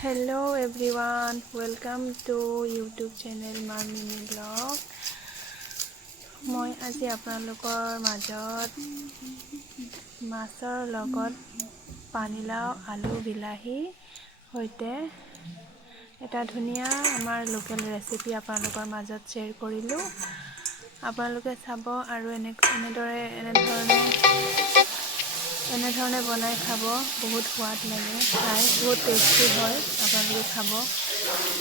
Hello everyone, welcome to YouTube channel Mini Blog. মই আজি আপোনালোকৰ মাজত মাছৰ লগত পানীলাও আলু বিলাহী হৈতে এটা ধুনীয়া আমাৰ লোকেল ৰেচিপি আপোনালোকৰ মাজত শ্বেয়াৰ কৰিলোঁ। আপোনালোকে চাব আৰু এনেধৰণে বনাই খাব, বহুত সোৱাদ লাগে, খাই বহুত টেষ্টি হয়। আপোনালোকে খাব।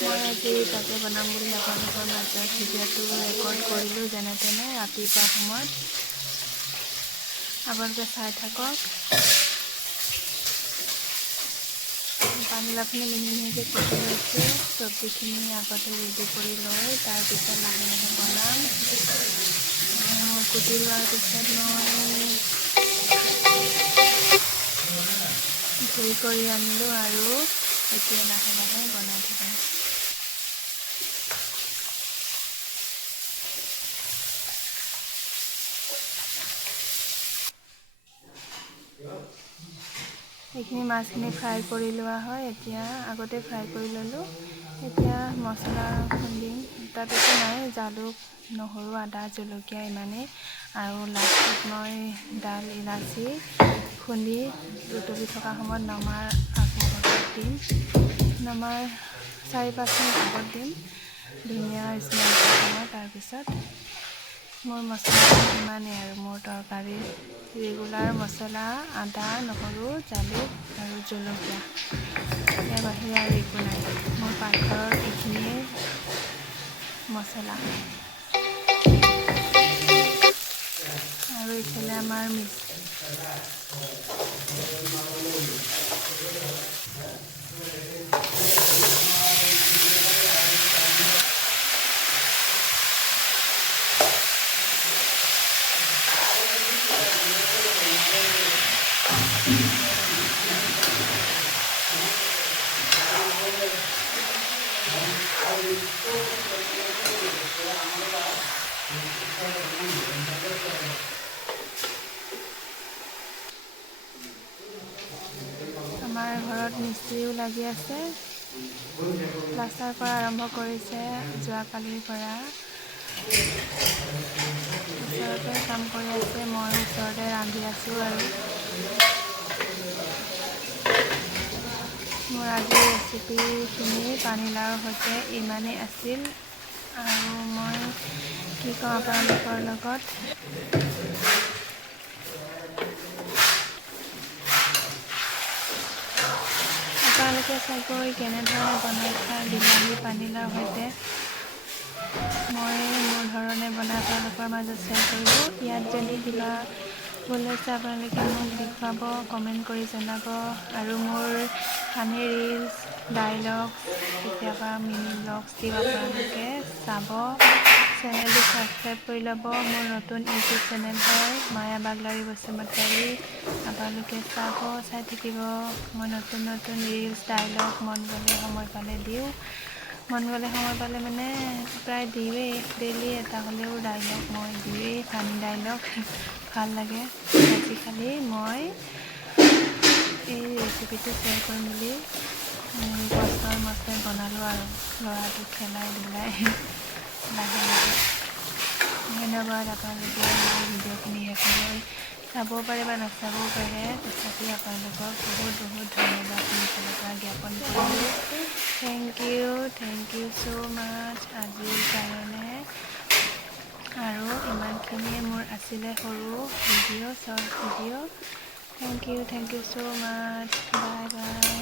মই আজি তাকে বনাম বুলি আপোনালোকৰ মাজত ভিডিঅ'টো ৰেকৰ্ড কৰিলোঁ, যেনে তেনে ৰাতিপুৱা সময়ত। আপোনালোকে চাই থাকক। পানীলাওখিনি মিহি মিহিকৈ কুটি লৈছোঁ। চব্জিখিনি আগতে ৰেডি কৰি লৈ তাৰপিছত লাহে লাহে বনাম। কুটি লোৱাৰ পিছত মই ধুই কৰি আনিলোঁ আৰু এতিয়া লাহে লাহে বনাই থাকিম। এইখিনি মাছখিনি ফ্ৰাই কৰি লোৱা হয়। এতিয়া আগতে ফ্ৰাই কৰি ল'লোঁ। এতিয়া মছলা খুন্দিম। তাত একো নাই, জালুক, নহৰু, আদা, জলকীয়া ইমানেই। আৰু লাষ্টত মই ডাল ইলাচি খুন্দি উতলি থকা সময়ত নমাৰ আগমুহূৰ্তত দিম। নমাৰ 4-5 মিনিট আগত দিম। ধুনীয়া স্মেল মই তাৰপিছত মোৰ মছলা ইমানেই আৰু মোৰ তৰকাৰী ৰেগুলাৰ মছলা আদা, নহৰু, জালুক আৰু জলকীয়া। ইয়াৰ বাহিৰে আৰু একো নাই। মোৰ পাকঘৰৰ এইখিনিয়ে মছলা। আৰু এইফালে আমাৰ আমাৰ ঘৰত মিস্ত্ৰীও লাগি আছে। প্লাষ্টাৰ পৰা আৰম্ভ কৰিছে যোৱাকালিৰ পৰা। ওচৰতে কাম কৰি আছে, মই ওচৰতে ৰান্ধি আছোঁ। আৰু মোৰ আজিৰ ৰেচিপিখিনি পানীলাওৰ সৈতে ইমানেই আছিল। আৰু মই কি কওঁ আপোনালোকৰ লগত, আপোনালোকে চাগৈ কেনেধৰণে বনাই খায় বিলাহী পানীলাওৰ সৈতে। মই মোৰ ধৰণে বনাই আপোনালোকৰ মাজত শ্বেয়াৰ কৰিলোঁ। ইয়াত যদি কিবা ভুল হৈছে আপোনালোকে মোক দেখুৱাব, কমেণ্ট কৰি জনাব। আৰু মোৰ ফানি ৰিলছ, ডাইলগ, কেতিয়াবা মিনি ব্লগছ দিও আপোনালোকে চাব। চেনেলটো ছাবস্ক্ৰাইব কৰি ল'ব। মোৰ নতুন ইউটিউব চেনেল হয় মায়া বাগলাৰী বসুমতাৰী। আপোনালোকে চাব, চাই থাকিব। মই নতুন ৰিলছ, ডাইলগ মন গ'লে সময় পালে দিওঁ। মন গ'লে সময় পালে মানে প্ৰায় দিওঁৱেই, ডেইলি এটা হ'লেও ডাইলগ মই দিওঁৱেই, ফানি ডাইলগ। ভাল লাগে। আজিকালি মই এই ৰেচিপিটো শ্বেয়াৰ কৰিম বুলি কষ্টই মষ্টই বনালোঁ আৰু ল'ৰাটোক খেলাই ধূলাই লাহে লাহে। ধন্যবাদ। আপোনালোকে মোৰ ভিডিঅ'খিনি শেষলৈ চাব পাৰে বা নাচাবও পাৰে, তথাপি আপোনালোকক বহুত ধন্যবাদ মোৰ ফালৰ পৰা জ্ঞাপন কৰিলোঁ। থেংক ইউ ছ' মাছ আজিৰ কাৰণে। আৰু ইমানখিনিয়ে মোৰ আছিলে সৰু video', short video'. Thank you so' much. Bye by.